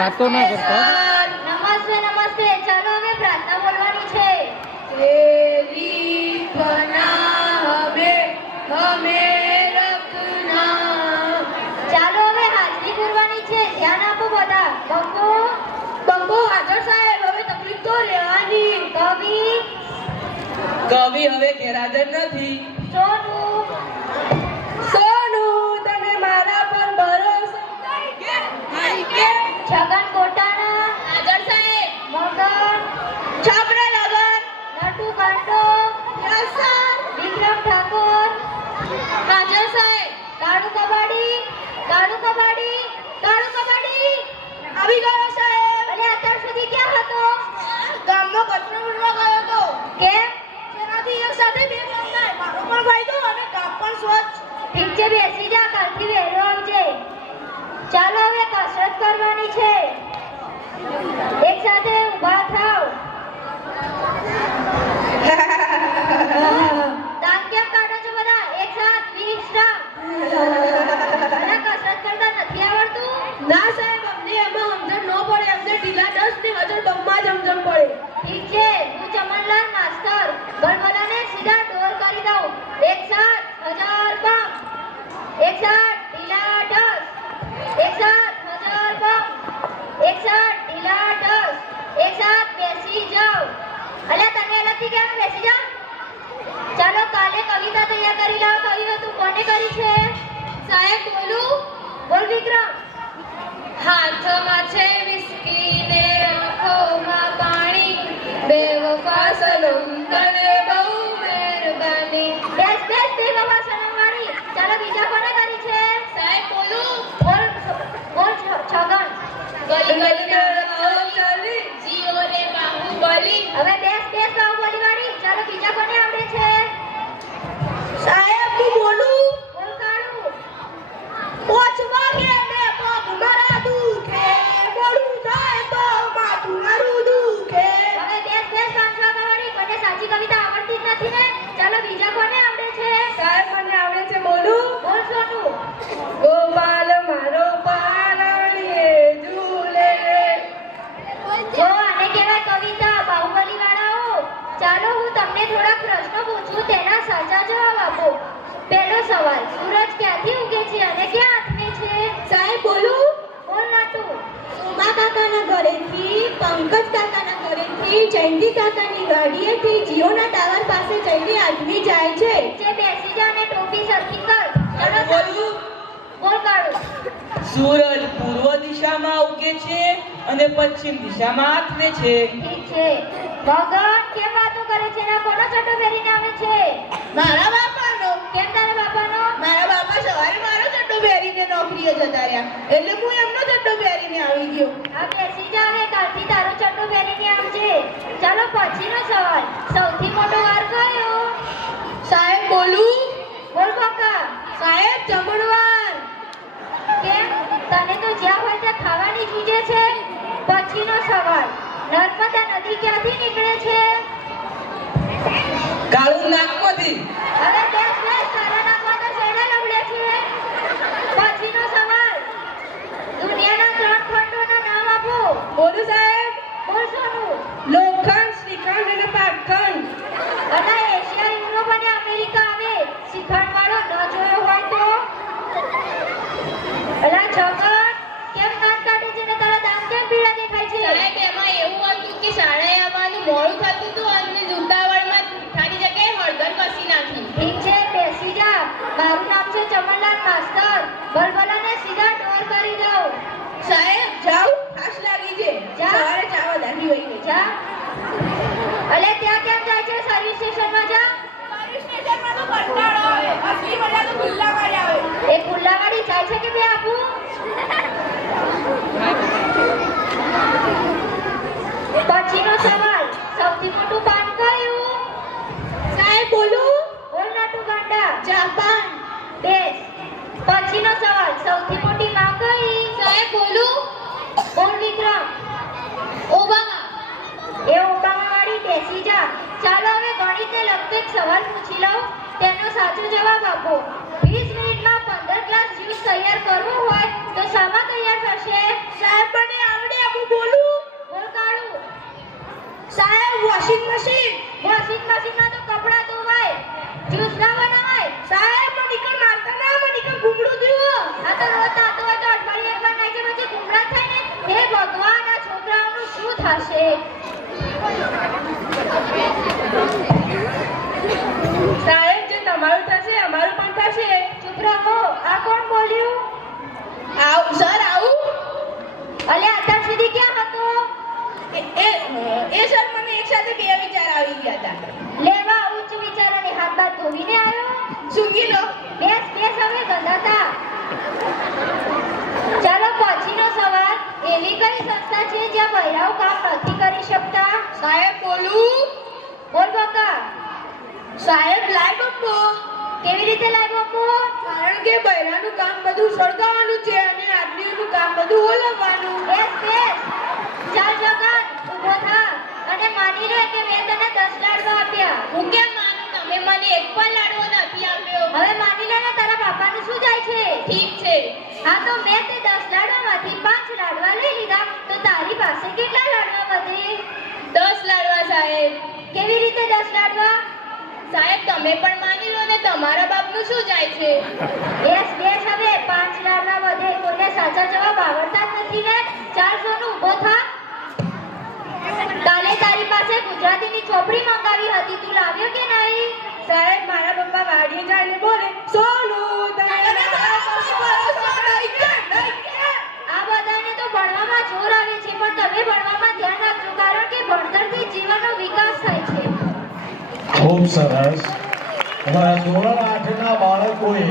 વાતો ના કરતા. નમસ્તે નમસ્તે. ચાલો હવે પ્રાર્થના બોલવાની છે. तेरी बना हमें रखना. ચાલો હવે હાજરી પૂરવાની છે. ધ્યાન આપો બધા. બંકો હાજર સાહેબ, હવે તકલીફ તો રહેવાની. કવિ હવે ગેરહાજર નથી. સોનુ, તમે મારા પર ભરોસો છગન ગોટાણા, હાજર સાહેબ. મગન, છાપરા લગન. નટુ કાંડો, યસ સર. વિક્રમ ઠાકોર, હાજર સાહેબ. કાળુ કબાડી, આવી ગયો સાહેબ. અને અત્યાર સુધી ક્યાં હતો? ગામનો કચરો ઉડવા ગયો તો. કેમ? તેનાથી એક સાથે બે કામ થાય. મારો પણ ફાયદો અને ગામ પણ સ્વચ્છ. ઠીક છે, બેસી જા. કાલથી વહેલો આવજે. ચાલો હવે કસરત કરવાની છે. એક સાથે ઊભા થાવ. દાંત કેમ કાઢો છો બધા? એક સાથ 20 સ્ટાર. અરે કસરત કરતા નથી આવડતું? ના સાહેબ, અમને એમાં સમજણ ન પડે. અમને ઢીલા 10 ને વજન બમમાં જ સમજણ પડે. ઠીક છે, હું ચમનલાલ માસ્તર બળબલાને સીધા ડોર કરી દઉં. એક સાથ 1000 પંપ. એક સાથ ઢીલા 10. એક સાથ 1000 પંપ. એક સાથ ઢીલા 10. એક સાથ બેસી જાઓ. અલ્યા તમે અલગથી કેમ બેસી જાઓ? ચાલો કાલે કવિતા તૈયાર કરી લાવો. કવિતા તું કોને કરી છે? સાહેબ બોલું? બોલ વિક્રમ. હાથમાં છે વિસ્કી ને આંખોમાં પાણી. બેવફા સનમ તને બહુ મહેરબાની. બેસ બે બાબા સનમવાળી. ચાલો બીજા કોને કરી છે? સાહેબ બોલું? બોલ છગન. ગલી ગલીના રસ્તાઓ ચાલી, જીઓ રે બાહુબલી. હવે બેસ બાહુબલી વાળી. ચાલો બીજા કોને આવડે છે? સાહેબ હું બોલું? બોલ કાળુ. પોચમાં કે ને પગ મારા દુખે, મોડું થાય તો માથું મારું દુખે. હવે બેસ વાંચવા વાળી. કોને સાચી કવિતા આવડતી જ નથી ને? ચાલો બીજા કોને આવડે છે? સાહેબ મને આવડે છે. બોલું? બોલ સોનુ. ગોપાલ મારો પારણીએ ઝૂલે. જો આને કહેવાય કવિતા. બાહુબલી વાળાઓ, ચાલો હું તમને થોડા પ્રશ્નો પૂછું, તેના સાચા જવાબ આપો. પહેલો સવાલ: સૂરજ ક્યાંથી ઉગે છે અને ક્યાં આથમે છે? સાહેબ બોલું? બોલ નાટુ. સોમા કાકાના ઘરેથી, પંકજ કાકાના ઘરેથી, જયંતિ કાકાની ગાડીએથી જીઓના ટાવર પાસે જઈને આદમી જાય છે. જે બેસી જા અને ટોપી સરખી કર. ચાલો બોલું? બોલ કાળુ. સૂરજ પૂર્વ દિશામાં ઉગે છે અને પશ્ચિમ દિશામાં આથમે છે. ઠીક છે. ભગવાન કેમ વાતો કરે છે? ના કોનો ચડ્ડો પહેરીને આવે છે? મારા બાપાનો. કેમ તારા બાપાનો? મારા બાપા સવારે મારો ચડ્ડો પહેરીને નોકરીએ જતા રહ્યા, એટલે હું એમનો ચડ્ડો પહેરીને આવી ગયો. આ બેસી જા અને કાલથી તારો ચડ્ડો પહેરીને આવજે. ચાલો પછીનો સવાલ: સૌથી મોટો વાર કયો? સાહેબ બોલું? બોલ કાકા. સાહેબ જમણવાર. કેમ? તને તો જ્યાં હોય ત્યાં ખાવાની જુજે છે. પછીનો સવાલ: નર્મદા નદી ક્યાંથી નીકળે છે? કાળું નાકમાંથી. હવે બેસ તારા નાકમાં તો શેના લવડે છે. પછીનો સવાલ: દુનિયાના 3 ખંડોના નામ આપો. બોલું સાહેબ? બોલ સોનુ. લોખંડ, શ્રીખંડ અને પાટખંડ. અને એશિયા, યુરોપ અને અમેરિકા આવે. શિખંડ વાળો ન જોયો હોય તો? અલા છગન, કેમ કાન કાઢે છે ને તારા દાંત કેમ પીળા દેખાય છે? સાહેબ એમાં એવું હતું કે શાળાએ આવવાનું મોડું થતું હતું અને ઉતાવળમાં મીઠાની જગ્યાએ હળદર કસી નાખી. ઠીક છે, બેસી જા. મારું નામ છે ચમનલાલ માસ્તર. બલબલાને સીધા ડોર કરી દઉં. સાહેબ જાઉં? ખાસ લાગી છે. જા. સવારે ચાવા દાઢી હોય છે. જા. અલે ત્યાં કેમ જાય છે? સર્વિસ સ્ટેશનમાં જા. સર્વિસ સ્ટેશનમાં તો કંટાળો આવે. અસલી મજા તો ખુલ્લા મારી આવે. એ ખુલ્લાવાળી જાય છે કે બે આપું? પછીનો સવાલ: સૌથી મોટું પાન કયું? સાહેબ બોલું? બોલ નાટુ ગાંડા. જાપાન. બેસ. પછીનો સવાલ: સૌથી મોટી માં કઈ? સાહેબ બોલું? બોલ વિક્રમ. ઓબામા. એ ઓબામા વાળી. બેસી જા. ચાલો હવે ગણિતને લગતો એક સવાલ પૂછી લઉં, તેનો સાચો જવાબ આપો. 20 મિનિટમાં 15 ગ્લાસ જ્યુસ તૈયાર કરવો હોય તો શામાં તૈયાર થશે? સાહેબ મને આવડે. વોશિંગ મશીન માં તો કપડાં ધોવાય, જ્યુસ ના બનાવાય. સાહેબ મને મારતા ના, મને ઘૂંઘળું થયું. આ તો રોજ નાતો હોય તો અઠવાડિયે એકવાર નાખે પછી ઘૂમરા થાય ને. હે ભગવાન, આ છોકરાઓનું શું થશે? સાહેબ જે તમારું થશે અમારું પણ થશે. ચૂપ રહો. આ કોણ બોલ્યું? સર આવું અલ્યા અત્યાર સુધી ક્યાં હતો? એ સર મને એક સાથે બે વિચાર આવી ગયા હતા. લેવા ઉચ્ચ વિચારોને હાથ બાદ ધોવીને આવ્યો. સૂંઘી લો. બેસ હવે ગંધાતા. ચાલો પછીનો સવાલ. એવી કઈ સંસ્થા છે જ્યાં બૈરાઓ કામ નથી કરી શકતા? સાહેબ બોલું. બોલ બકા. સાહેબ લાઈ બપ્પો. કેવી રીતે લાઈ બાપુ? કારણ કે બૈરાનું કામ બધું સળગાવવાનું છે અને આદમીઓનું કામ બધું ઓલવવાનું. બેસ. ચાલ જગન, ઊભો થા અને માની લે કે મેં તને 10 લાડવા આપ્યા. હું કેમ માનું? તમે મને એક પણ લાડવો નથી આપ્યો. હવે માની લે ને તારા બાપાનું શું જાય છે? ઠીક છે. હા તો મેં તે 10 લાડવામાંથી 5 લાડવા લઈ લીધા, તો તારી પાસે કેટલા લાડવા વધે? 10 લાડવા સાહેબ. કેવી રીતે 10 લાડવા? સાહેબ તમે પણ માની લો ને, તમારા બાપનું શું જાય છે? બેસ હવે 5 લાડવા વધે. કોઈને સાચા જવાબ આવડતા જ નથી ને. ચાલ સોનું, ઊભો થા. કાલે તારી પાસે ગુજરાતીની ચોપડી મંગાવી હતી, તું લાવ્યો કે નહીં? સાહેબ મારા પપ્પા વાડીએ જઈને બોલે, સોનું તને આ બધાને તો ભણવામાં જોર આવે છે, પણ તમે ભણવામાં ધ્યાન રાખજો, કારણ કે ભણતરથી જીવનનો વિકાસ થાય છે. ખૂબ સરસ. અમારા ધોરણ 8 ના બાળકોએ